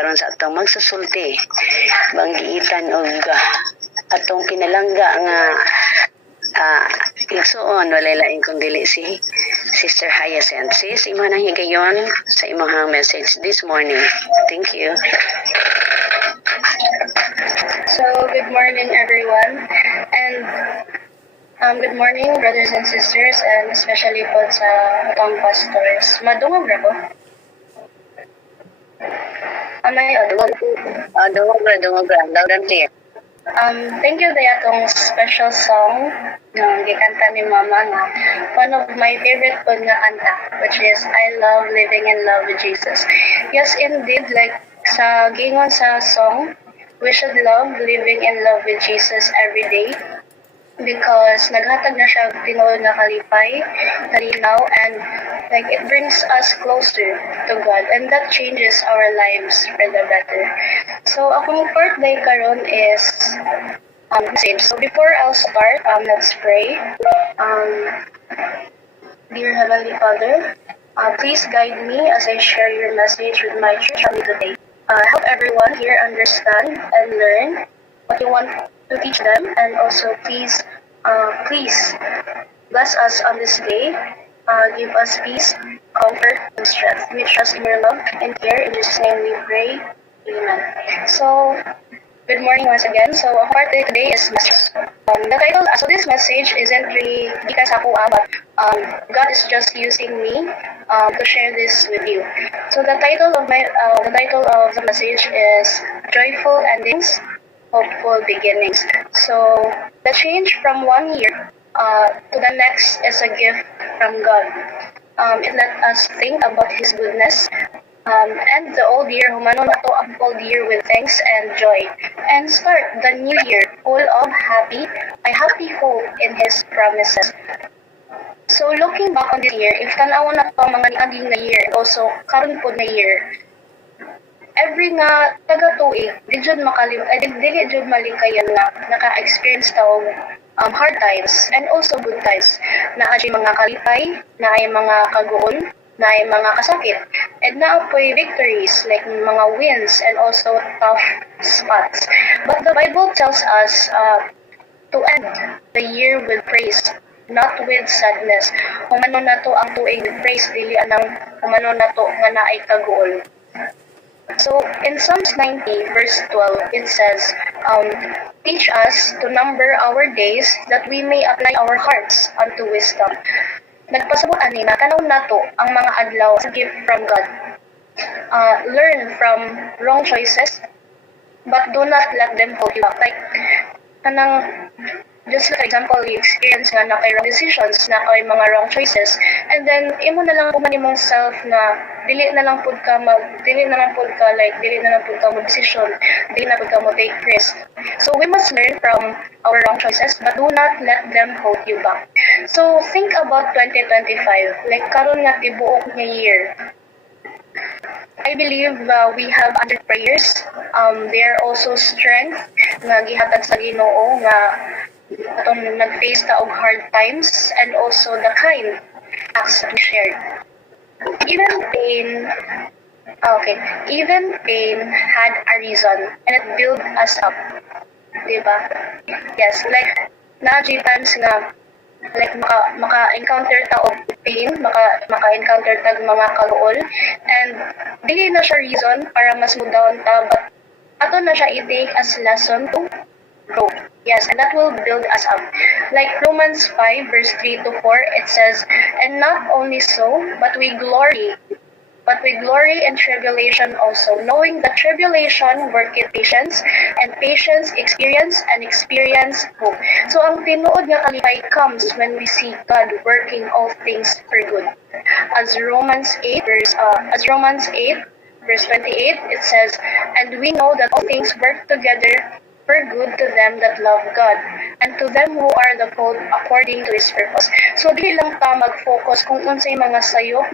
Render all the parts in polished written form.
karon sa atong magsusulti banggiitan og atong pinalangga nga igsuon walay lain kung dili si Sister Hyacinth. Sis, imo nang higayon sa imong message this morning. Thank you. So, good morning everyone, and good morning brothers and sisters, and especially po sa atong pastors. Madungog ra ko. Amay Dungog ra, loud and clear. Thank you daya tong special song na gikanta ni Mama nga one of my favorite po nga kanta, which is I Love Living in Love with Jesus. Yes, indeed, like sa gingon sa song, we should love living in love with Jesus every day because naghatag na siya tinuod nga kalipay, talinaw, and like it brings us closer to God, and that changes our lives for the better. So akong birthday karon is same. So before I'll start, let's pray. Dear Heavenly Father, please guide me as I share your message with my church family today. Help everyone here understand and learn what you want to teach them, and also please bless us on this day. Give us peace, comfort, and strength. We trust in your love and care. In Jesus' name we pray. Amen. So, good morning once again. So, our part today is message. The title, so this message isn't really because ako but God is just using me to share this with you. So the title of the message is Joyful Endings, Hopeful Beginnings. So the change from one year to the next is a gift from God. It let us think about His goodness, end the old year, humano na to ang old year with thanks and joy, and start the new year full of happy hope in His promises. So looking back on this year, if tanawon na to mga niaging na year, also karon po na year, every nga taga-tuig, di jud malikayan na naka-experience ta og hard times and also good times. Na ay mga kalipay, na ay mga kaguol, na ay mga kasakit, and na apoy victories like mga wins and also tough spots. But the Bible tells us to end the year with praise, not with sadness. Humano na to ang tuig with praise, dili anang humano na to nga naay kaguol. So in Psalms 90 verse 12 it says, teach us to number our days that we may apply our hearts unto wisdom. Nagpasabot ani na tanaw nato ang mga adlaw as a gift from God. Learn from wrong choices, but do not let them hold you back. Like kanang just like example, you experience nga na kay wrong decisions, na kay mga wrong choices, and then imo na lang kuman imong self na dili na lang pud ka mo decision, dili na pud ka mo take risk. So we must learn from our wrong choices, but do not let them hold you back. So think about 2025, like karon nga tibuok nga year. I believe we have answered prayers. They are also strength nga gihatag sa Ginoo nga atong nag-face ta og hard times, and also the kind acts that we shared. Even pain had a reason, and it built us up. Diba? Yes, like na times nga like maka-encounter ta og pain, maka-encounter tag mga kaluol, and dili na siya reason para mas down ta, but ato na siya i-take as lesson to grow. Yes, and that will build us up. Like Romans 5 verse 3 to 4, it says, and not only so, but we glory in tribulation also, knowing that tribulation worketh patience, and patience experience, and experience hope. So ang tinuod nga kalipay comes when we see God working all things for good. As Romans 8 verse 28, it says, and we know that all things work together for good to them that love God, and to them who are the called according to His purpose. So di lang ta mag-focus kung unsay mga sayo.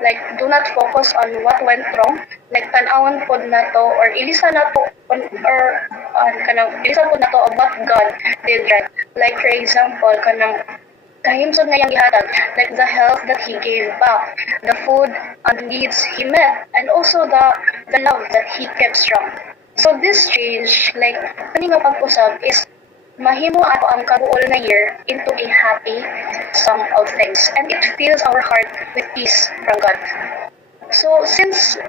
Like, do not focus on what went wrong. Like, tanawon pod na to, or ilisa na to, ilisa pod na to of what God did right. Like, for example, kanang kahimsod nga yang gihatag, like the health that he gave back, the food and needs he met, and also the love that he kept strong. So this change, like kani nga pag-usab is mahimo ato ang kabuol na year into a happy sum of things, and it fills our heart with peace from God. So since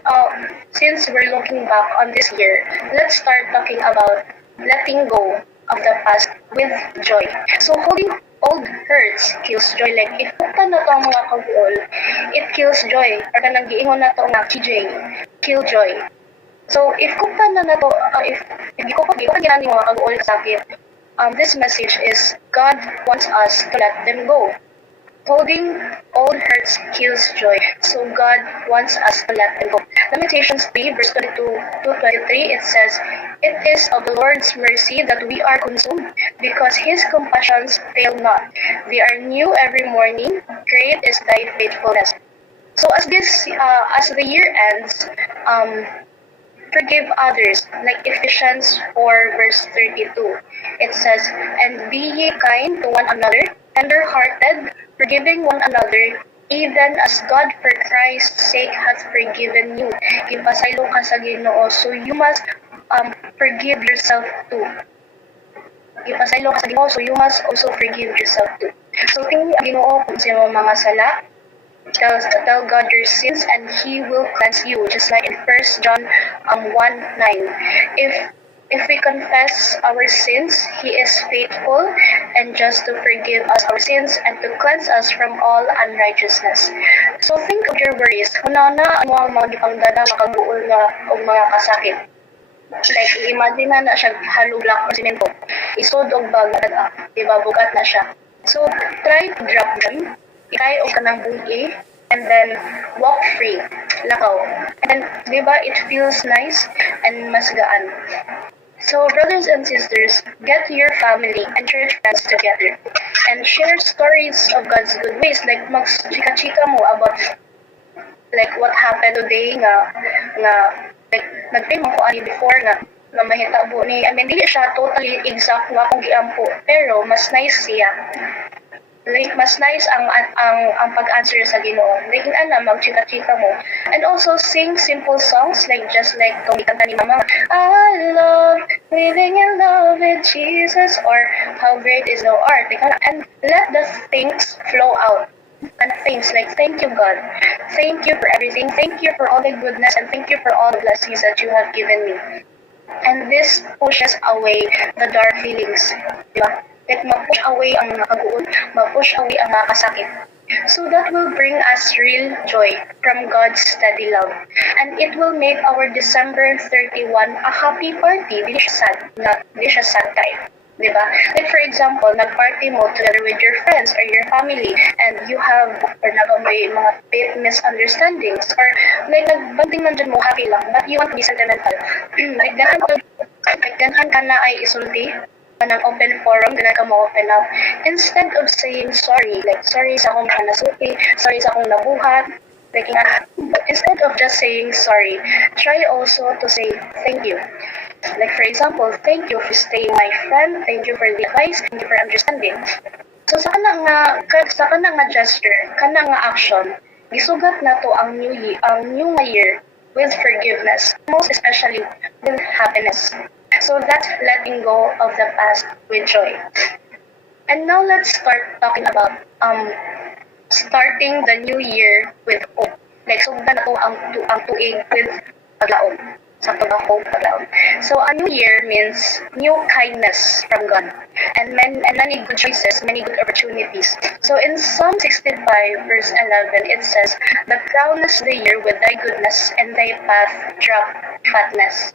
we're looking back on this year, let's start talking about letting go of the past with joy. So holding old hurts kills joy. Like if buktan na to ang mga kabuol, it kills joy. Or kanang giingon na to nga KJ, kill joy. So if kuptan na to, if gikupat ginani mga kabuol kasakit, this message is God wants us to let them go. Holding old hurts kills joy. So God wants us to let them go. Lamentations 3 verse 22 to 23, it says, "It is of the Lord's mercy that we are consumed, because his compassions fail not. They are new every morning. Great is thy faithfulness." So as the year ends, forgive others, like Ephesians 4 verse 32. It says, "And be ye kind to one another, tender-hearted, forgiving one another, even as God for Christ's sake hath forgiven you." Ipasaylo ka sa Ginoo, so you must forgive yourself too. Ipasaylo ka sa Ginoo, so you must also forgive yourself too. So tingin ang Ginoo kung sa mga sala, tell God your sins and he will cleanse you, just like in 1 John 1:9. If we confess our sins, he is faithful and just to forgive us our sins and to cleanse us from all unrighteousness. So think of your worries. Kuna na ang mga gipangdada makabuol nga og mga kasakit. Like imagine na siya halulak o simento. Isod og bagad, diba, bugat na siya. So try to drop them. Try o kanang buhi, and then walk free, lakaw. And diba, it feels nice and mas gaan. So brothers and sisters, get your family and church friends together and share stories of God's good ways. Like mag-chika-chika mo about like what happened today nga like nag-pray mo ko ani before nga mahitabo ni, I mean, dili siya totally exact nga kung giampo, pero mas nice siya. Like mas nice ang pag-answer sa Ginoo. Like ana mag-chika-chika mo. And also sing simple songs like just like kung ikanta ni Mama, "I love living in love with Jesus," or "How great is thou art." And let the things flow out. And things like, "Thank you, God. Thank you for everything. Thank you for all the goodness, and thank you for all the blessings that you have given me." And this pushes away the dark feelings. Diba? Like ma-push away ang nakaguol, ma-push away ang nakasakit. So that will bring us real joy from God's steady love. And it will make our December 31 a happy party. Hindi siya sad time. Diba? Like for example, nag-party mo together with your friends or your family, and you have, or may mga bit misunderstandings, or like nagbanding nandyan mo, happy lang, but you want to be sentimental. Like ganahan ka na ay isulti, ng open forum, ganun ka ma-open up. Instead of saying sorry, like sorry sa akong nasuki, sorry sa akong nabuhat, like, instead of just saying sorry, try also to say thank you. Like for example, "Thank you for staying my friend, thank you for the advice, thank you for understanding." So sa kanang nga gesture, kanang nga action, gisugat na to ang new year with forgiveness, most especially with happiness. So that's letting go of the past with joy. And now let's start talking about starting the new year with hope. Like sugdan na to ang tuig with paglaom. So a new year means new kindness from God and many good choices, many good opportunities. So in Psalm 65 verse 11, it says, "The crown us the year with thy goodness, and thy path drop fatness."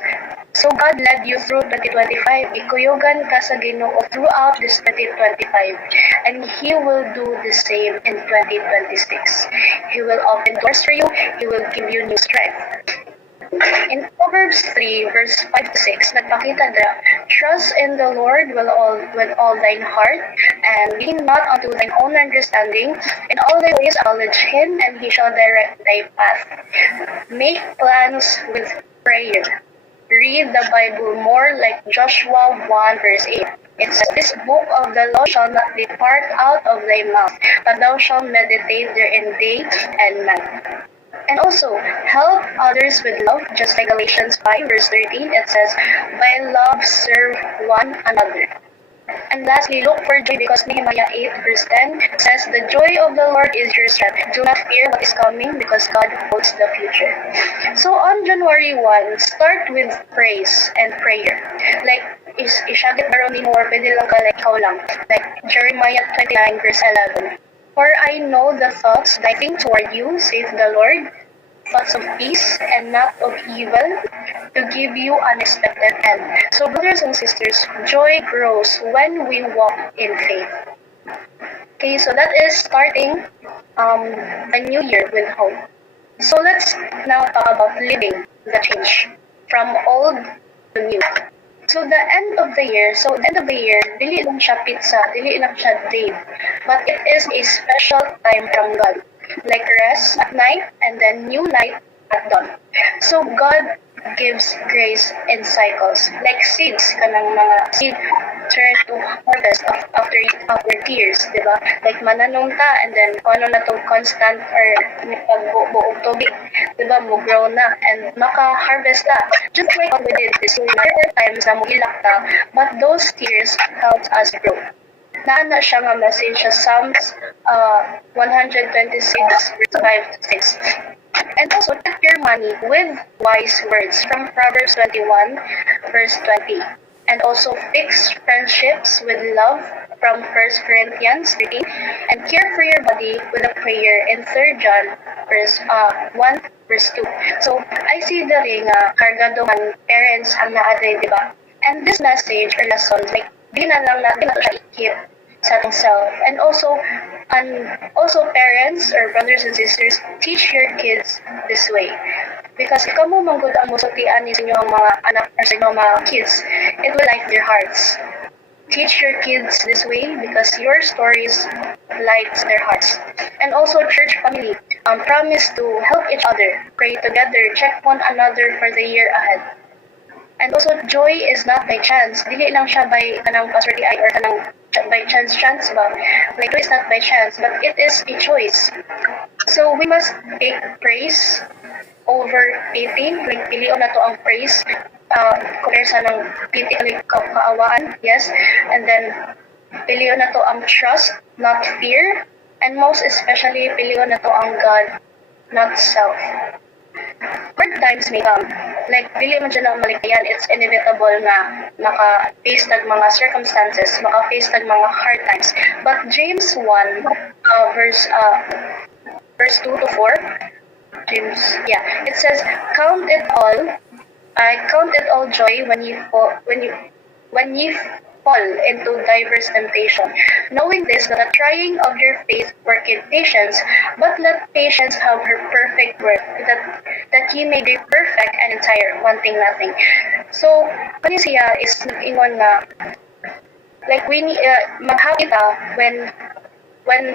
So God led you through 2025. Ikuyogan ka sa Ginoo throughout this 2025, and He will do the same in 2026. He will open doors for you. He will give you new strength. In Proverbs 3 verse 5 to 6, nagpakita na, "Trust in the Lord with all thine heart, and lean not unto thine own understanding. In all thy ways acknowledge Him, and He shall direct thy path." Make plans with prayer. read the Bible more, like Joshua 1 verse 8. It says, "This book of the law shall not depart out of thy mouth, but thou shalt meditate therein day and night." And also, help others with love, just like Galatians 5 verse 13, it says, "By love serve one another." And lastly, look for joy, because Nehemiah 8 verse 10 says, "The joy of the Lord is your strength. Do not fear what is coming, because God holds the future." So on January 1, start with praise and prayer. Like, isyagit baron ni mo, or pwede lang ka, like, ikaw lang. Like, Jeremiah 29 verse 11. "For I know the thoughts that I think toward you, saith the Lord, thoughts of peace and not of evil, to give you an expected end." So brothers and sisters, joy grows when we walk in faith. Okay, so that is starting a new year with hope. So let's now talk about living the change from old to new. So the end of the year, dili lang siya pizza, dili lang siya day, but it is a special time from God. Like rest at night and then new light at dawn. So God gives grace in cycles. Like seeds, kanang mga seed turn to harvest after tears, di ba? Like mananong ta, and then ano na to constant or pagbuog tubig, di ba? Mo grow na and maka-harvest ta. Just like what we did this year, there are times na mo hilak ta, but those tears helped us grow. Naana siya nga message sa Psalms 126 verse 5 to 6. And also, check your money with wise words from Proverbs 21 verse 20. And also, fix friendships with love from 1 Corinthians 13. And care for your body with a prayer in 3 John verse 1 verse 2. So, I see the ring kargado man parents ang naaday, di ba? And this message or lesson, like, di na lang natin siya i-keep sa ating self. And also parents or brothers and sisters, teach your kids this way. Because ikaw mo manggod ang musutian sa inyong mga anak or sa inyong mga kids, it will light their hearts. Teach your kids this way because your stories lights their hearts. And also church family, promise to help each other, pray together, check one another for the year ahead. And also, joy is not by chance. Dili lang siya by kanang paswerte ay or kanang by chance ba? Like, joy is not by chance, but it is a choice. So, we must take praise over pity. Like, pilion na to ang praise. Compare sa ng pity, like, kaawaan. Yes. And then, pilion na to ang trust, not fear. And most especially, pilion na to ang God, not self. Hard times may come. Like, dili man dyan ang malikayan, it's inevitable na maka-face tag mga circumstances, maka-face tag mga hard times. But James 1, verse 2 to 4, it says, count it all joy when you fall into diverse temptation, knowing this, that the trying of your faith worketh patience, but let patience have her perfect work, that ye may be perfect and entire, wanting nothing. So, ano siya is nag-ingon na, like, we mag-happy ta when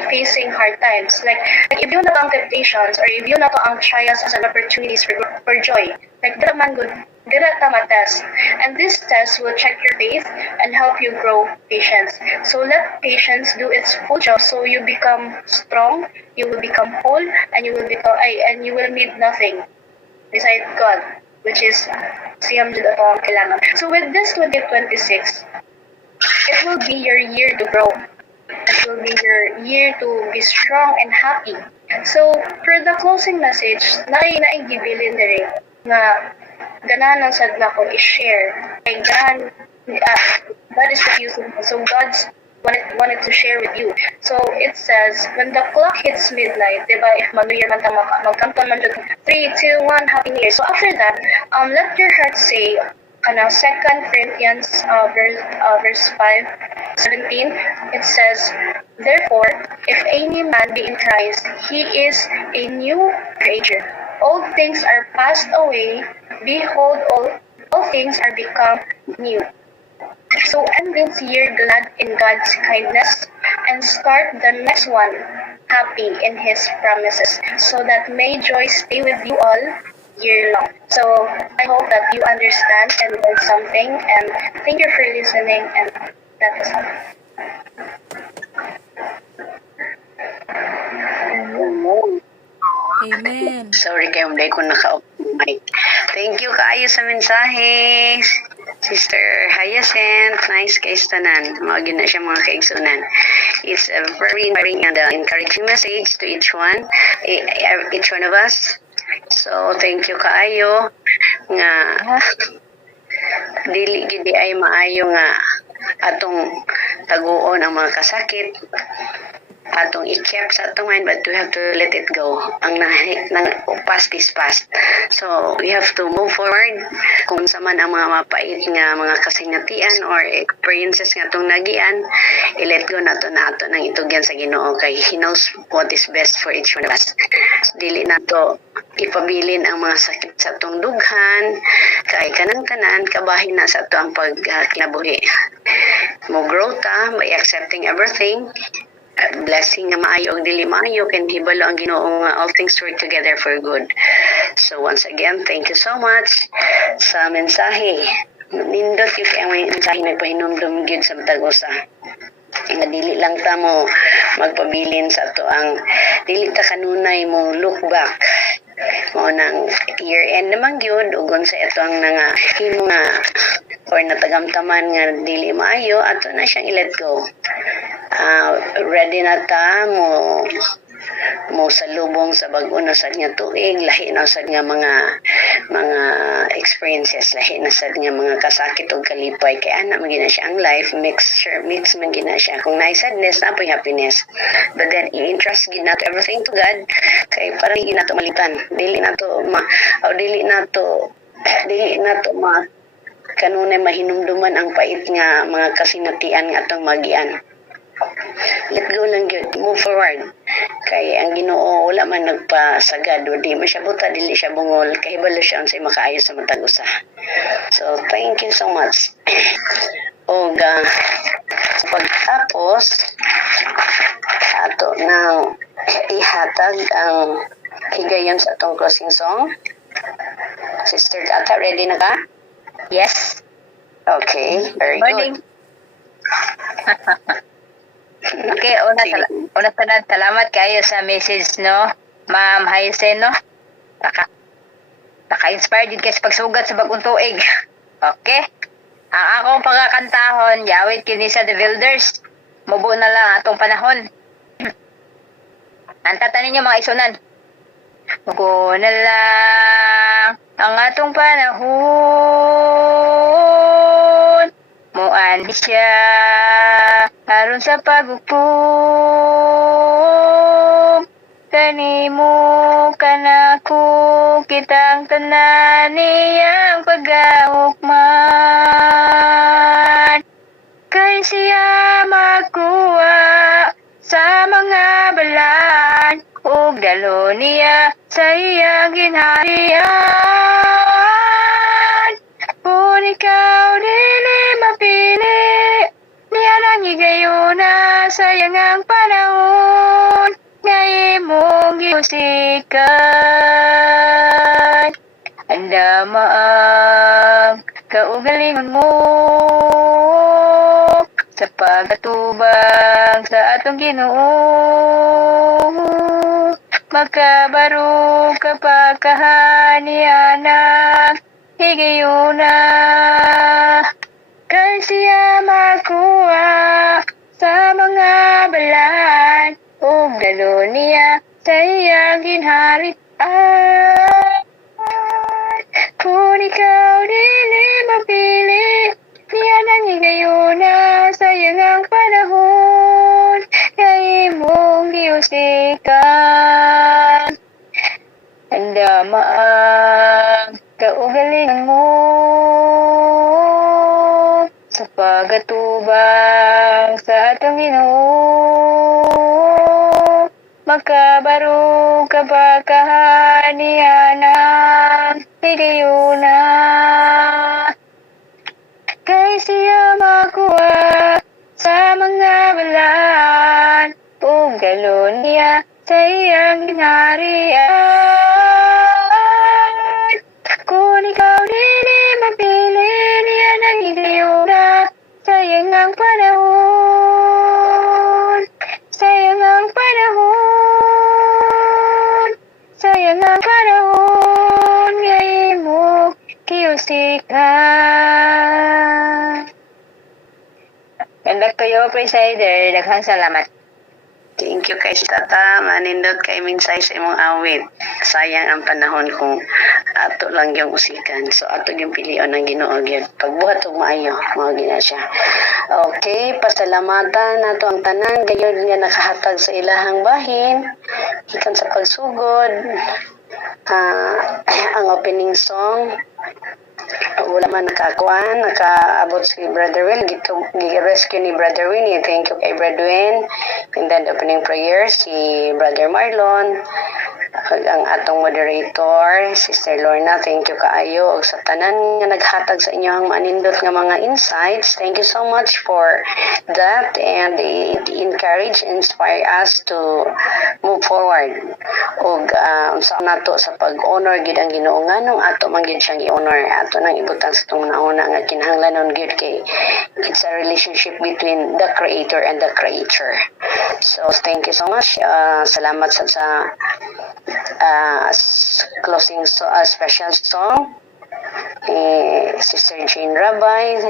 facing hard times. Like if you na ang temptations, or if you na ang trials as an opportunities for joy, like dira man good, dira tama test. And this test will check your faith and help you grow patience. So let patience do its full job, so you become strong, you will become whole, and you will need nothing beside God, which is siyam jud ato ang kailangan. So with this 2026, it will be your year to grow. It will be your year to be strong and happy. So, for the closing message, naigibilin diri nga ganahan ng sadla ko i-share. Like, God is confusing. So, God's wanted to share with you. So, it says, when the clock hits midnight, diba, if mag-year man tang magkanton man 3, 2, 1, Happy New Year. So, after that, let your heart say, 2 Corinthians verse 5:17, it says, therefore, if any man be in Christ, he is a new creature. All things are passed away, behold, all things are become new. So end this year glad in God's kindness, and start the next one happy in His promises, so that may joy stay with you all year long. So I hope that you understand and learn something, and thank you for listening, and that was all. Amen. Sorry kayo, hindi ko naka-mic. Thank you kaayo sa mensahe. Sister Hyacinth, nice kay tanan. Mawag na siya mga kaigsunan. It's a very inspiring and encouraging message to each one of us. So, thank you kaayo nga dili gid ay maayo nga atong taguon ang mga kasakit, atong i-keep sa atong mind, but we have to let it go. Ang past is past. So, we have to move forward. Kung sa man ang mga mapait nga mga kasinatian or experiences nga itong nagian, i-let go na to nang itugyan sa Ginoo kay He knows what is best for each one of us. So, dili na to ipabilin ang mga sakit sa atong dughan, kay kanang tanan, kabahin na sa ato ang pagkinabuhi. Mo grow ta by accepting everything, blessing nga maayo og dili maayo, ken hibalo ang Ginoo nga all things work together for good. So once again, thank you so much sa mensahe. Nindot yung kaya may mensahe nagpahinumdum gyud sa matag usa. Nga dili lang ta mo magpabilin sa ato ang dili ta kanunay mo look back mo nang year end naman gyud ugon sa ito ang nga himo nga or natagamtaman nga dili maayo, ato na siyang i-let go. Ready na ta mo salubong sa bag-o na sad nga tuig, lahi na sad nga mga experiences, lahi na sad nga mga kasakit o kalipay, kay ana magina siya ang life, mix man gina siya. Kung na sadness, na po'y happiness, but then i-entrust gid nato everything to God, kay parang hindi nato malitan, dili nato kanunay mahinumduman ang pait nga mga kasinatian nga atong magian. Let go lang gyud, move forward. Kay ang Ginoo wala man nagpasagad, di man siya buta, dili siya bungol, kahibalo siya unsay makaayo sa matag usa. So thank you so much. Og sa pagtapos ato na ihatag ang higayon sa atong closing song. Sister Tata, ready na ka? Yes. Okay, very Morning. good. Okay, una tanan salamat kayo sa message, no, Ma'am Hyacinth, no. Naka-inspire din kayo sa pagsugat sa bagong tuig. Okay? Ang akong pagkakantahon, yawit kini sa The Builders. Mubo na lang atong panahon. Antata ninyo mga isunan. Mubo na lang ang atong panahon. Muan siya aron sa pagupong. Kanimo kanako kitang tanan niyang pagahukman. Kay siya magkuha sa mga balan ug dalo niya sa iyang ginharian. Kung ikaw dili mapili, niya nang higayuna sa iyang panahon, nga imong giusikan. Andama ang kaugalingon mo sa pagkatubang sa atong Ginoo. Magkabarog kapag kahanianan higayuna. Kay siya makuha sa mga balan ug dalo niya sa iyang ginharian. Kung ikaw dili mapili, niya nang higayuna sa iyang panahon, kay imong giusikan. Andama ang kaugalingon mo sa pagkatubang sa atong Ginoo. Magkabarog kapag kahanianan higayuna. Kay siya makuha sa mga balan ug dalo niya sa iyang ginharian. ang panahon, sayang ang panahon, sayang ang panahon, ngayon mo kiyusikan. Ganda kayo, Presider. Daghang salamat. Thank you kay Tata. Manindot kay minsay sa imong awit. Sayang ang panahon kung ato lang yung usikan. So ato yung pilion ng Ginoo gyud. Pagbuhat og maayo, mao gina siya. Okay, pasalamatan nato ang tanan gayud nga nakahatag sa ilahang bahin gikan sa pagsugod. Ang opening song wala man nakaabot si Brother Will, gi-rescue ni Brother Winnie. Thank you kay Brother Win. And then the opening prayer, si Brother Marlon. Ang atong moderator, Sister Lorna, thank you kaayo. Og sa tanan nga naghatag sa inyo ang manindot nga mga insights, thank you so much for that. And it encourage, inspire us to move forward. Og sa nato sa pag-honor gid ang Ginoo nganong ato man gid siyang i-honor, ato nang ibutang sa itong nauna nga kinahanglanon gid kay it's a relationship between the creator and the creature. So thank you so much. Salamat sa closing special song Sister Jane Rabay.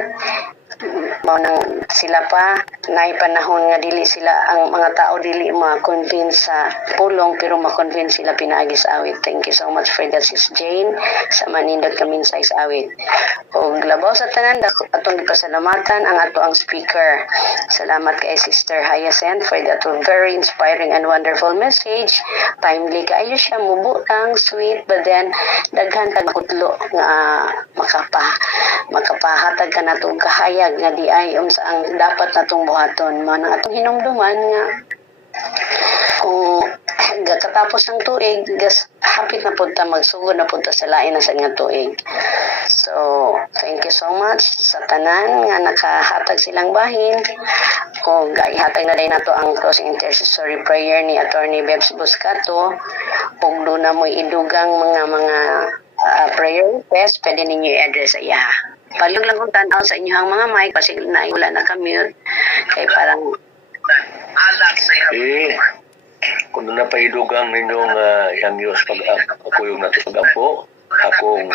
Mao nang sila pa nay panahon nga dili sila ang mga tao dili ma-convince sa pulong pero ma-convince sila pinaagi sa awit. Thank you so much for that, Sis Jane, sa manindot kami sa awit. Og labaw sa tanan atong gipasalamatan ang ato ang speaker. Salamat kay Sister Hyacinth for that very inspiring and wonderful message. Timely kaayo siya, mubutang, sweet, but then daghan kag makutlo nga makapahatag ka natong kahayag nga di ay unsa ang dapat natong buhaton. Mao nang atong hinumduman nga kung katapos ng tuig hapit na punta magsugod na punta sa lain na sa nga tuig. So thank you so much sa tanan nga nakahatag silang bahin. O ihatag na din nato ang closing intercessory prayer ni Attorney Bebs Buscato. Ug doon na mo idugang mga prayer request, pwede ninyo i-address sa iya. Palong lang kung tanaw sa inyong mga mic kasi wala na ka-mute. Kaya parang kung napaidugang ninyong yang news ako yung natisag-ampo, akong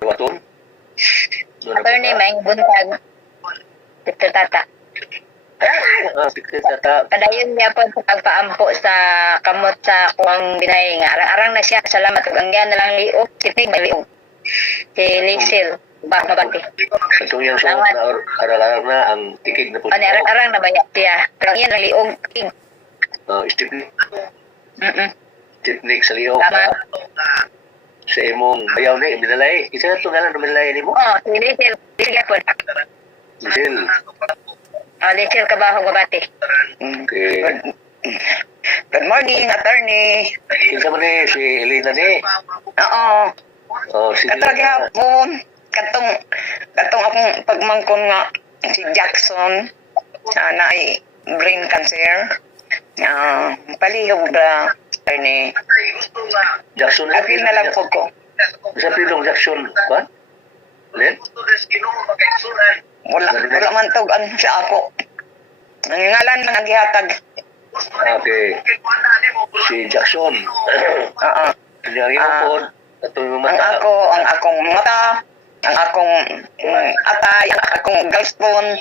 iwaton. Attorney, may buntag. Dr. Tata. Padayon niya po sa pagpaampo sa kamot sa kuwang binay nga. Arang-arang na siya. Salamat. Ang yan na lang liog. Sipnig may liog. Si Lisil. Mabati. Itong yung suot na aralarang na ang tikig na po. Arang-arang na baya siya. Pero yan ang liog. Stipnik. Stipnik sa liog. Tama. Sa imong bayaw na minalay. Isa na ito nga lang na minalay ni mo? Si Lisil. Lisil po. Lisil. Lisil Kabaho Mabati. Okay. Good morning, attorney. Kinsa man ni si Elena ni? Oo. Sige. Katong hapon, katong akong pagmangkon nga si Jackson na ay brain cancer. Palihog ba, attorney? Jackson. Apil na lang po ko. Sa pilong Jackson. What? Len? Wala man tog sa ako. Ang ngalan lang ang gihatag. Okay. Si Jackson. Oo. Ang iyong Ang akong mata, ang akong atay, ang akong gallstone,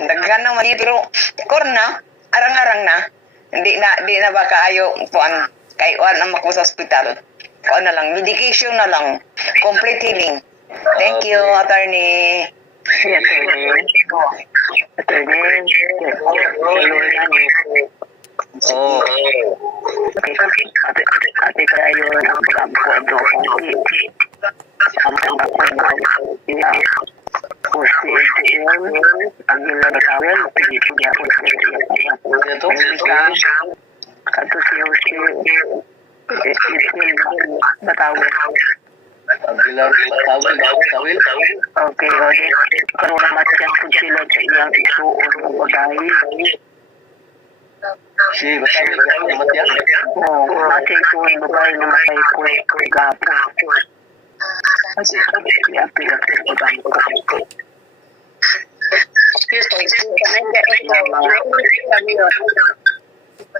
daghan naman yun, pero korna, arang-arang na, di na ba kaayo kuan kay kuan ang mako sa ospital. Kuan na lang, medication na lang, complete healing. Thank you, attorney. Ate kayo ang pagkabuado ang nila nakawin pagkikigya po sa kato siya batawin. Aguilar Tawil. Okay, karoon na matyan po sila sa iyang isuon ng bagay. Si Matyan. Nasa isuon ng bagay na matay ko gapo. Kasi siya pinagsasabahan ko. excuse me.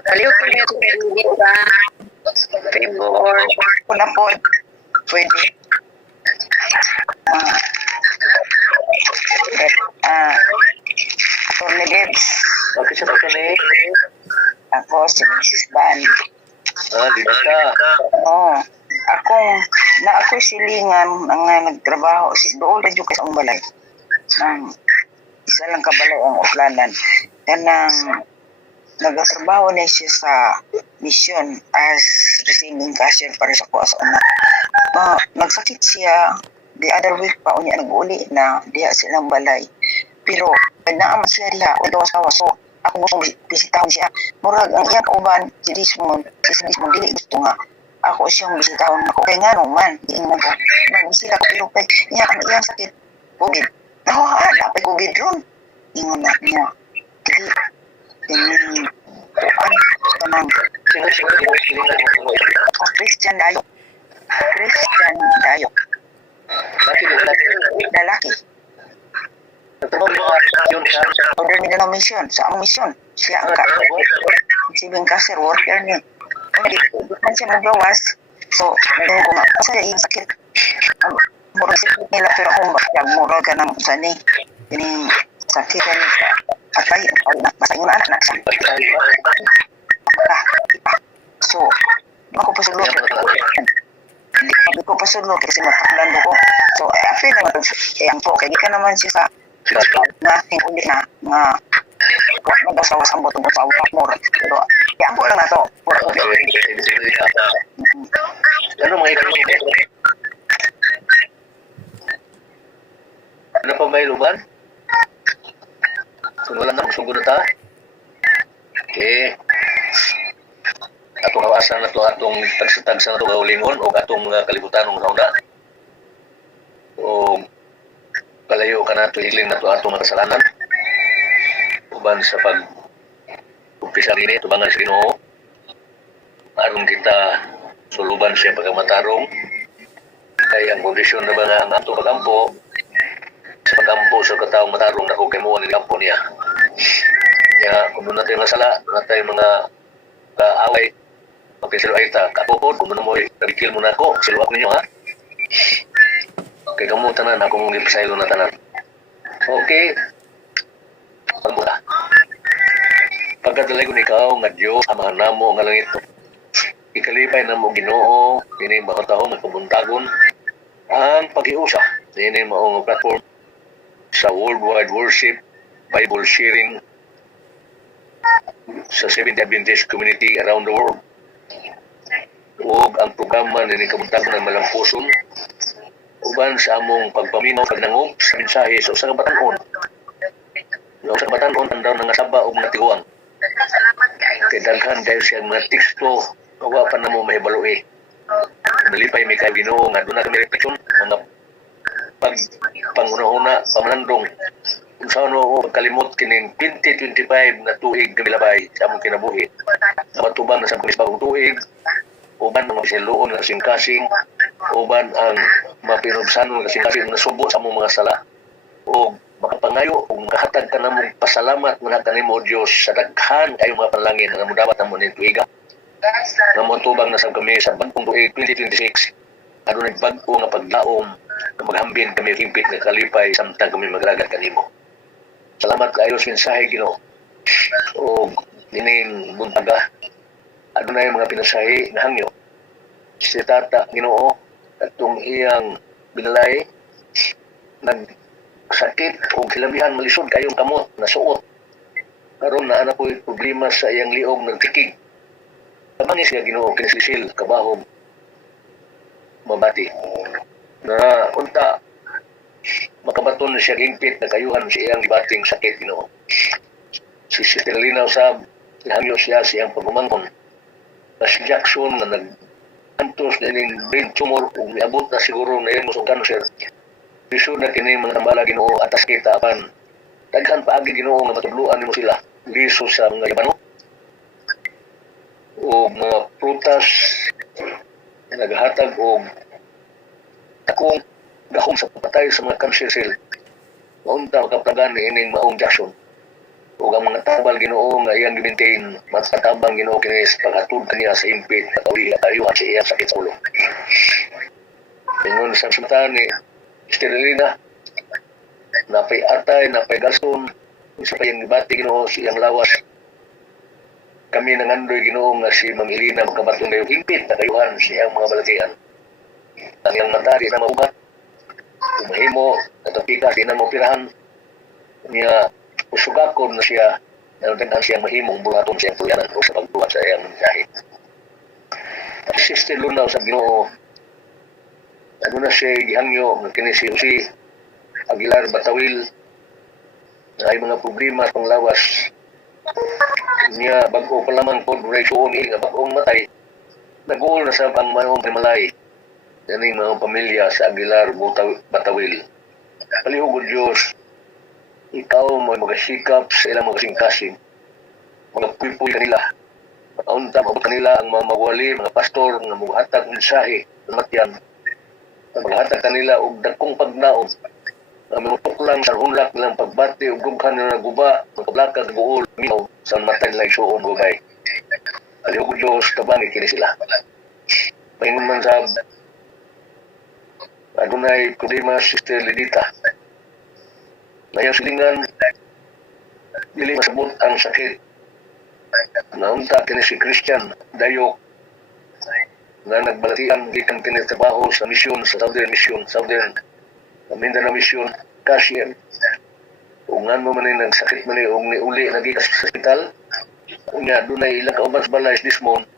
Kaliw ko niya ito hindi ba? Favor. Kung na po, pwede. Attorney Gibbs. Okay siya pa ni. Ako si Mrs. Ban. Di ba ka? Oo. Ako silingan ang nagtrabaho. Doon rin yung kasang balay. Isa lang kabalay ang uplanan. Kanang nagtrabaho na siya sa mission as receiving cashier para sa kuha sa una. Nagsakit siya the other week pa unya nag-uli na diha silang balay. Pero naaman siya diha o daw asawa. So ako gusto bisitahon siya. Murag ang iyang uban si Desmond dili gusto nga ako siyang bisitahon ako kay nga man diingon ko nagbisita ko pero kay ang iyang sakit COVID. Na pa COVID ron. Ingon na niya. Dili kanang Christian Dayo. Lalaki. Order nila ng mission. Sa among mission. Siya ang receiving cashier worker niya. Hindi siya maglawas. So, nandun ko nga. Masaya yung sakit. Murag sakit nila pero kung bakit murag ka ng sani. Ini sakit ka nila. Atay, basta yung anak na siya. So, di ko pasulog. Hindi ko pasulog kasi mataklan ko. So, after naman, ang po, kaya di ka naman siya sa na uli na nag-asawa sa botong sa utak mo. Pero, kaya ang po lang na to. Ano mga ikaw? Ano pa ba yung luban? Kung wala na, sugod na ta. Okay. Atong awasan na to atong tagsatagsa na to kaulingon o atong mga kalibutan ng nauna. O kalayo ka na to hiling na to atong mga kasalanan. Uban sa pag-umpisa rin tubangan sa Ginoo. Aron kita suluban siya pagkamatarong. Kaya ang kondisyon na ba nga ang atong pagampo sa pagampo sa kataong matarong na kung kaimuan ng kampo niya. Kaya kung doon natin mga sala, doon natin mga away, magkasiluay ta, kapupod, kung doon mo, nabikil mo na ako, siluak ninyo ha. Okay, kamu tanan, akong ipasaylo na tanan. Okay. Pagmula. Pagkadalay ko ni ikaw, nga Diyos, amahan na mo, nga langit. Ikalipay na mo Ginoo, ini makatahong magpabuntagon, ang pag-iusa. Ini maong platform sa worldwide worship, Bible sharing, sa Seventh Adventist community around the world. Ug ang programa ni kabuntagon ng malampuson uban sa among pagpaminaw pagnangop sa mensahe sa usa ka batan-on. Sa batan-on andaw nga saba og natiguang. Kay daghan dahil siya mga teksto wa pa namo mahibaloi. Nalipay mi kay Ginoo nga doon na kami refleksyon mga pangunahuna pamalandong kung saan ako magkalimot kining 2025 na tuig gamilabay sa among kinabuhi. Matubang na sa bagong tuig, uban ang masiluon ng kasing-kasing, uban ang mapinubsanon ng kasing-kasing na subo sa among mga sala. O makapangayo, o makahatag ka na mong pasalamat mga kanimo Diyos sa daghan kayong mga panalangin na namudapat na mo ng tuiga. Na matubang na sa kami sa bagong tuig 2026, ano nagbago nga paglaom na maghambin kami himpit na kalipay samtang kami maglagad kanimo. Salamat kayo sa mensahe Ginoo. O dining buntaga ano na yung mga pinasahi na hangyo. Si Tata Ginoo atong iyang binalay nagsakit o kilabihan malisod kayong kamot na suot. Karon na anak ko'y problema sa iyang liog nagtikig. Tamangis nga Ginoo kinisisil kabahog mabati. Na unta makabaton na siya hingpit na kayuhan sa iyang gibating sakit Ginoo. Si Sister Linaw sa hangyo siya siyang pagmamangkon. Na si Jackson na nag-antos na ining brain tumor o miabot na siguro na yun mosong cancer. Lisod na kini mga tambala Ginoo atas kita apan daghan paagi Ginoo nga matudluan nimo sila. Liso sa mga libano o mga prutas na naghatag o takong gahom sa patay sa mga cancer cell. Maunta makaplagan ni ining maong Jackson. ug ang mga tabal Ginoo nga iyang gi-maintain mas katabang Ginoo kini sa paghatod kaniya sa impit at uli ayuhan sa iyang sakit sa ulo. Ingon sa sutan ni Sterilina napay atay, napay gaston, isa pa yung gibati Ginoo siyang lawas. Kami nangandoy Ginoo nga si Ma'am Elina makabatong dayo impit na kayuhan siyang mga balatian. Ang iyang mata di na maugat, mahimo, natapika, di na maupirahan. Niya, usugakon na siya, nanundan siyang mahimong bulaton siyang tuyanan o sa pagbuhat sa iyang jahit. At Sister Luna sa Ginoo, ano na siya gihangyo, nga kini si Jose Aguilar Batawil, na ay mga problema pang lawas. Niya, bago pa lamang po, reaksyon nga bagong matay, nag-uol na sa ang manong primalay. Yan yung mga pamilya sa Aguilar Batawil. Palihugod Diyos, ikaw may magasikap sa ilang mga kasing-kasing. Mga puy-puy kanila. Maunta, mabot kanila ang mga mawali, mga pastor, mga maghatag mensahe, matyan. Maghatag kanila og dakong pagnaog. Minutok lang sa hunlak nilang pagbati o gughan na naguba, magkablakag buol, minaw, sa matay nila isuon gubay. Palihugod Diyos, kabangi kini sila. Pahingon man sa adunay problema Sister Lidita. Ngayon silingan, dili masabot ang sakit. Naunta kini si Christian Dayok na nagbalatian gikan tinitrabaho sa misyon sa Southern Mindanao Mission, cashier. Kung nga mo man ay nagsakit man ay niuli lagi sa hospital, kung nga doon ay ilang kauban sa balay this month,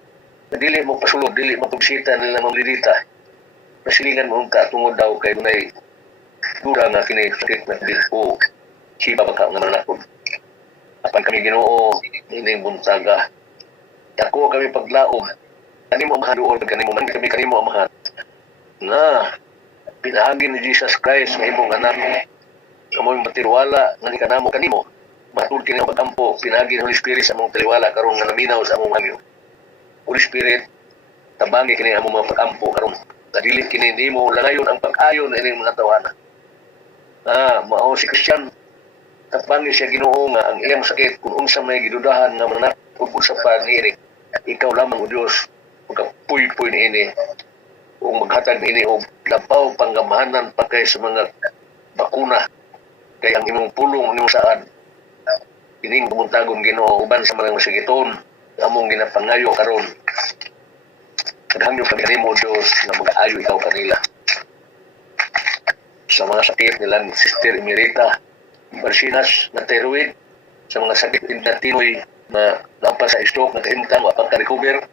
na dili mo pasulod, dili mo pagbisita nila Ma'am Lidita. Masilingan mo ka tungod daw kay doon ay dura nga kini sakit na dili po siya baka nga manakod. Apan kami Ginoo, ining buntaga. Dako kami paglaom. Kanimo amahan doon, kanimo amahan. Na, pinahagi ni Jesus Christ nga imong anak. Kamoy matiwala nga ni kanimo. Matud kini ang pagkampo, pinahagi ni Holy Spirit sa among taliwala karon nga naminaw sa among hangyo. Holy Spirit, tabangi kini among mga pagkampo karon. Kadili kini nimo langayon ang pag-ayon ining mga tawanan. Mao si Christian, tabangi siya Ginoo nga ang iyang sakit kung unsa may gidudahan nga manak ug usa pa niini. Ikaw lamang o Dios, magkapuy-puy niini. Kung maghatag ini o labaw panggamahanan pa kay sa mga bakuna kay ang imong pulong nimo saan ining bumuntagon Ginoo uban sa mga masigiton among ginapangayo karon naghangyo kami kanimo Dios nga mag-aayo ikaw kanila sa mga sakit nila ni Sister Emerita Barsinas na thyroid, sa mga sakit na tinoy na lampas sa stroke na kahimtang mapagka-recover,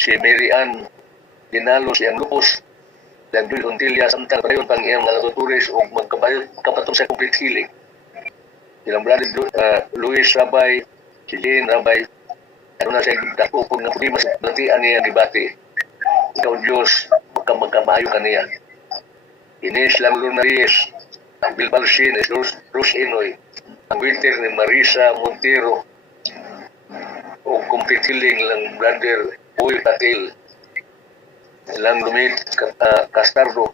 si Mary Ann dinalo siyang lupus dan Dul Ontilia samtang pareyon pang iyang mga laboratories o magkapatong sa complete healing. Ilang brother Luis Rabay, si Jane Rabay, ano na siya dako po nga problema sa balatian niya gibati. Ikaw Diyos, magkamayo ka niya. Ines Langluna Reyes, ang Bilbal Shin, Rose Inoy, ang winter ni Marisa Montero, o complete healing lang brother Boy Patil, ilang Lumit Castardo,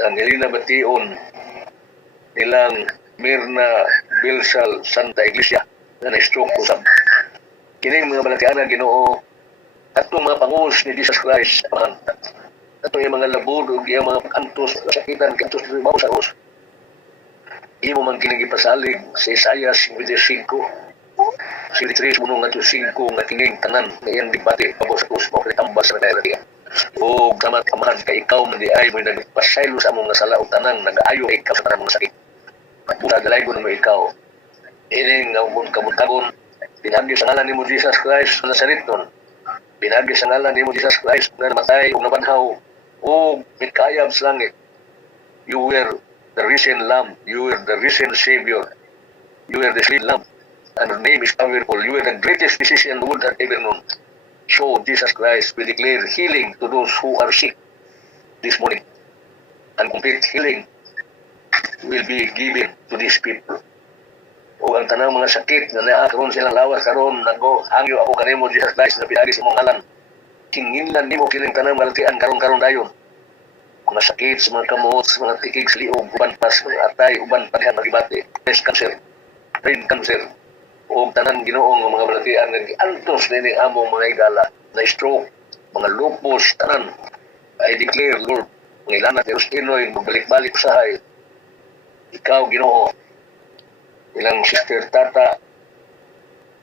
ang Elena Bation, ilang Mirna Bilsal Santa Iglesia na na-stroke usab. Kining mga balatianan Ginoo, atong mga pangus ni Jesus Christ, atong yung mga labod o yung mga antos sakitan kantos sa bawo sa us. Imo man kining ipasalig sa Isaiah 55. Si 3 bunong nga 5 nga kining tanan nga iyang dibati bawo sa us mo kitambas na kay o kamat-amahan kay ikaw man di ay mo nagpasaylo sa among sala ug tanang nag-aayo ikaw sa tanang mga sakit. Pagbuta dalaygon mo ikaw. Ini nga umon kamuntagon pinagi sa ngalan nimo Jesus Christ sa Nazareton. Pinagi sa ngalan nimo Jesus Christ nga namatay ug nabanhaw ug mikayab sa langit. You were the risen Lamb. You were the risen Savior. You were the slain Lamb. And your name is powerful. You were the greatest physician the world had ever known. So Jesus Christ will declare healing to those who are sick this morning. And complete healing will be given to these people. O ang tanang mga sakit na naakaroon silang lawas karon nago hangyo ako kanimo Jesus Christ na pinagi sa imong ngalan. Kinginlan nimo kining tanang malatian karon dayon. Mga sakit sa mga kamot, sa mga tikig sa liog, uban pa sa mga atay, uban pa dihan magibati, breast cancer. brain cancer, o tanan Ginoong nga mga balatian nga giantos nini among mga higala na stroke, mga lupus, tanan. I declare, Lord, mga ilanat ni Ustinoy, magbalik-balik usahay. Ikaw, Ginoo, ilang sister tata,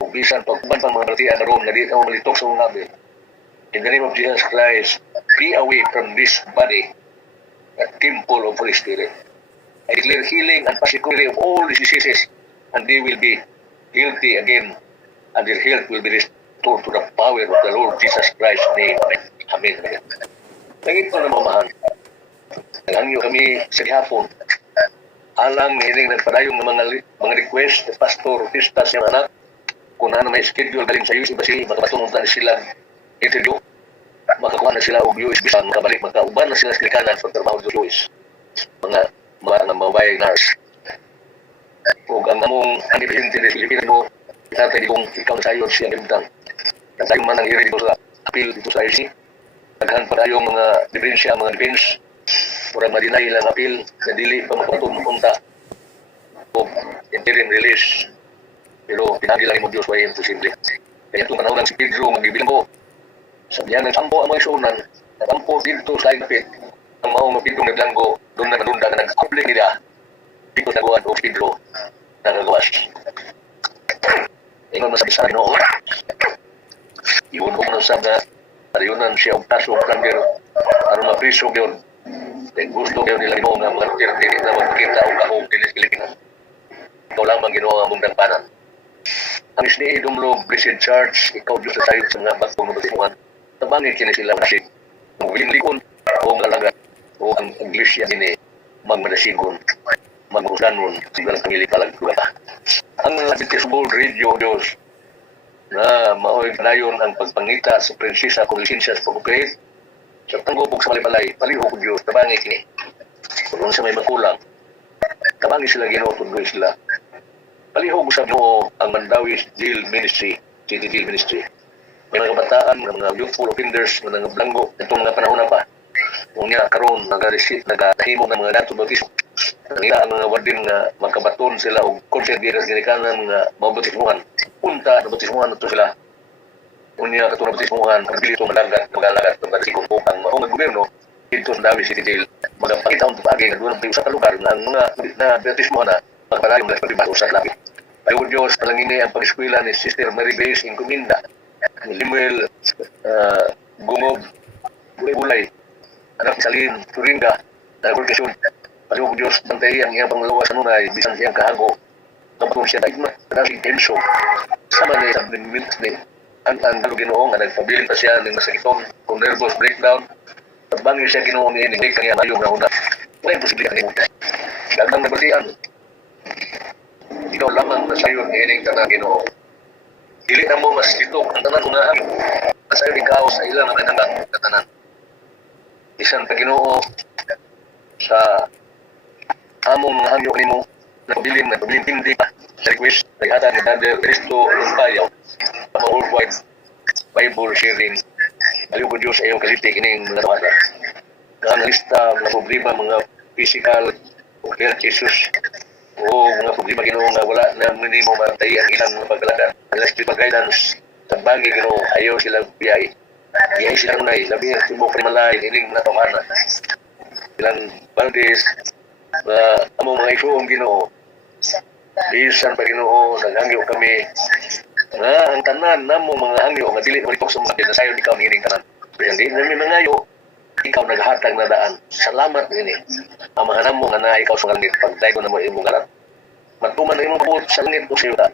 o bisan pagkuban pang mga balatian na roon, na di ako malitok sa mga nabi. In the name of Jesus Christ, be away from this body, a temple of Holy Spirit. I declare healing and possibility of all these diseases, and they will be healthy again, and their health will be restored to the power of the Lord Jesus Christ's name. Amen. Amen. Nangit ko na mamahan. Nangangyo kami sa gihapon. Alang hiling nagpadayong ng mga request ng pastor, pistas, yung anak, kung ano may schedule galing sa USBC, makapatunod na sila interview, makakuha na sila og USB, makabalik, makauban na sila sa klikanan sa trabaho sa US. Mga mabayang nurse. Huwag ang among anipinti na Pilipino mo, itatay kung ikaw na sayon siya bintang. Nagtayong man ang iri dito sa appeal dito sa IC. Naghan pa tayong mga diferensya, mga defense, para madinay lang appeal, na dili pa mapunta o interim release. Pero pinagi lang mo Diyos ay imposible. Kaya itong panahon lang si Pedro, magbibilang ko. Sabihan, nagsampo ang mga isunan, nagsampo dito sa Igapit, ang maong mapindong naglanggo, doon na nadunda na nag-apply nila, dito nagawa o Pedro, nagagawas. Ingon masabi sa Ginoo, iyon ko na sa na, pariyunan siya ang taso ng plander, aron mapriso yun. Dahil gusto kayo nila Ginoo nga mga nagtira na magkita o kahong dinis Pilipinas. Ikaw lang mang Ginoo ang mong dangpanan. Ang isni idumlo, Blessed Church, ikaw Diyos sa sayo sa mga batong na batimuhan. Tabangin kini sila masig. Magbiling-likon o ang alagat o ang iglesia ini magmadasigon, magmusanon, sigalang pangili palagtula. Ang Adventist World Radio, Diyos, na maoy panayon ang pagpangita sa prinsesa kung lisensya sa pag-operate sa tanggopog sa malipalay, palihog ko Diyos, tabangin kini. Kung sa may makulang, tabangin sila Ginoo, tundoy sila. Palihog sa Ginoo ang Mandawi Jail Ministry, City Jail Ministry. May mga kabataan, mga youthful offenders, mga blanggo, itong mga panahon na pa. Kung niya karoon, nagahimog ng mga dato bautismo. Nila ang mga warden nga magkabaton sila o concert di ras ginikanan nga mabatismuhan. Punta na batismuhan ito sila. Kung niya katong nabatismuhan, ang bilito malagat, magalagat, magbatikong upang mahong gobyerno, dito sa Mandawi City Jail, magpakita ang tupagi na doon sa lugar na ang mga nabatismuhan na magpalayong na pagbibago sa labi. Ayaw Diyos, palangini ang pag-eskwela ni Sister Mary Grace Incominda, ni Limuel Gumob, Bulay, anak ni Salim, Turinga, na organisasyon. Ayaw Diyos, bantay ang iyang panglawas sa nunay, bisan siyang kahago. Kapatong siya daigma, kadasing Enso, sama niya sa minutes ni ang Ginoong, na nagpabiling pa siya ng masakiton, kung nervous breakdown, tagbangin siya Ginoong niya, hindi kanya mayong na una. Wala yung posibilidad niya. Dagang nagbatian, ikaw lamang na sayo ni ining tanang Ginoo. Dili na mo mas dito ang tanan unahan. Masayo ikaw sa ilang ang tanang katanan. Isang Ginoo sa among hangyo nimo nabilin hindi pa sa request naghatag ni Brother Cristo Lumpayaw sa worldwide Bible sharing. Aliw ko Diyos ayaw kaliti kining mga tawada. Ang lista mga problema, mga physical health issues o mga problema Ginoo nga wala na minimo matay ang ilang mga pagkalagan. Ang spiritual guidance sa bagay Ginoo ayaw sila biyay. Biyay sila nunay, labi ang tibok primalay, ining mga tawhana. Ilang Valdez, among mga isuong Ginoo. Bisan pa Ginoo, naghangyo kami nga ang tanan namong mga hangyo nga dili malitok sa mga dinasayon ikaw niining tanan. Pero hindi namin mangayo, ikaw naghatag na daan. Salamat ini. Amahan mo nga na ikaw sa langit pagdaygo na mo imong garat. Matuman na imong buot sa langit o siyo ta.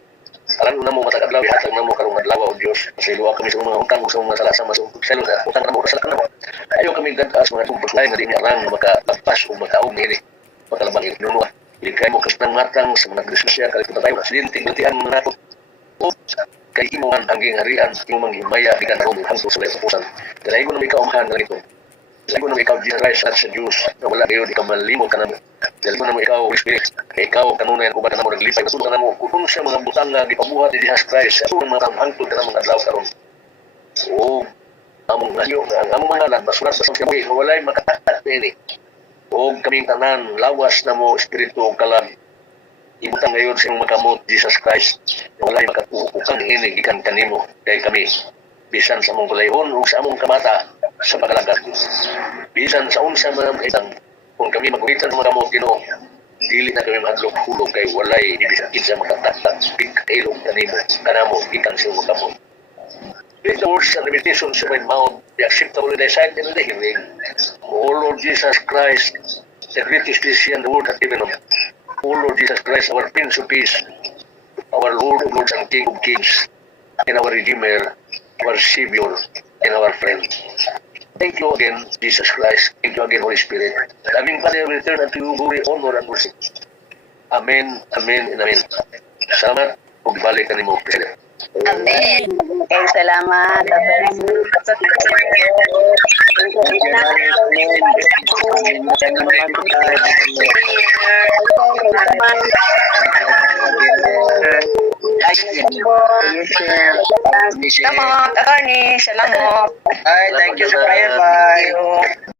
Alam na mo matag-adlaw ihatag na mo karong adlaw o Dios. Kasi luwa kami sa mga utang sa mga salasa masugod sa lugar. Utang na mo sa lakana mo. Ayaw kami gadas mga tumpos lain nga di arang makalapas o makaog niini. Makalabang inunuwa. Ilikay mo kasnang matang sa mga krisisya kaliputan tayo. Silinting batian mga nato. O kay imuhan ang gingharian sa imong himaya bigan na ron hangtod sa kapusan. Dahil ko na may kaumahan na ito. Dahil ko na ikaw Jesus Christ at sa Diyos na wala kayo di ka malimot ka namin. Dahil ko na ikaw Holy Spirit, ikaw kanunay ang uban na mo naglipay. Nasunod ka na mo, kung siya mga butang na gipabuhat ni Jesus Christ, asunod mga hangtod ka na mga adlaw karon. O among ngayo, ang among mga alam, masulat sa siyang buhay, walay makataktat na ini. O kaming tanan, lawas na mo, espiritu o kalam. Ibutang ngayon sa imong makamot, Jesus Christ, walay makatuukang inigikan kanimo kay kami. Bisan sa among kulayhon o sa among kamata sa pagalagat. Bisan sa unsa man itang kung kami magulitan ng makamot Ginoo, dili na kami mahadlok-hulog kay walay ibisan kinsa makataktak bigkailog kanimo kanamo gikan sa imong makamot. With the words and limitations of my mouth, be acceptable in thy sight and in thy hearing. O Lord Jesus Christ, the greatest decision the world hath given us. O Lord Jesus Christ, our Prince of Peace, our Lord of Lords and King of Kings, and our Redeemer, our Savior, and our friend. Thank you again, Jesus Christ. Thank you again, Holy Spirit. Aming Father, we return unto you glory, honor, and worship. Amen, amen, and amen. Salamat, kung balik ka ni mo, President. Amen. Okay, salamat. Salamat, attorney. Salamat. Ay, thank you sa kayo. Bye.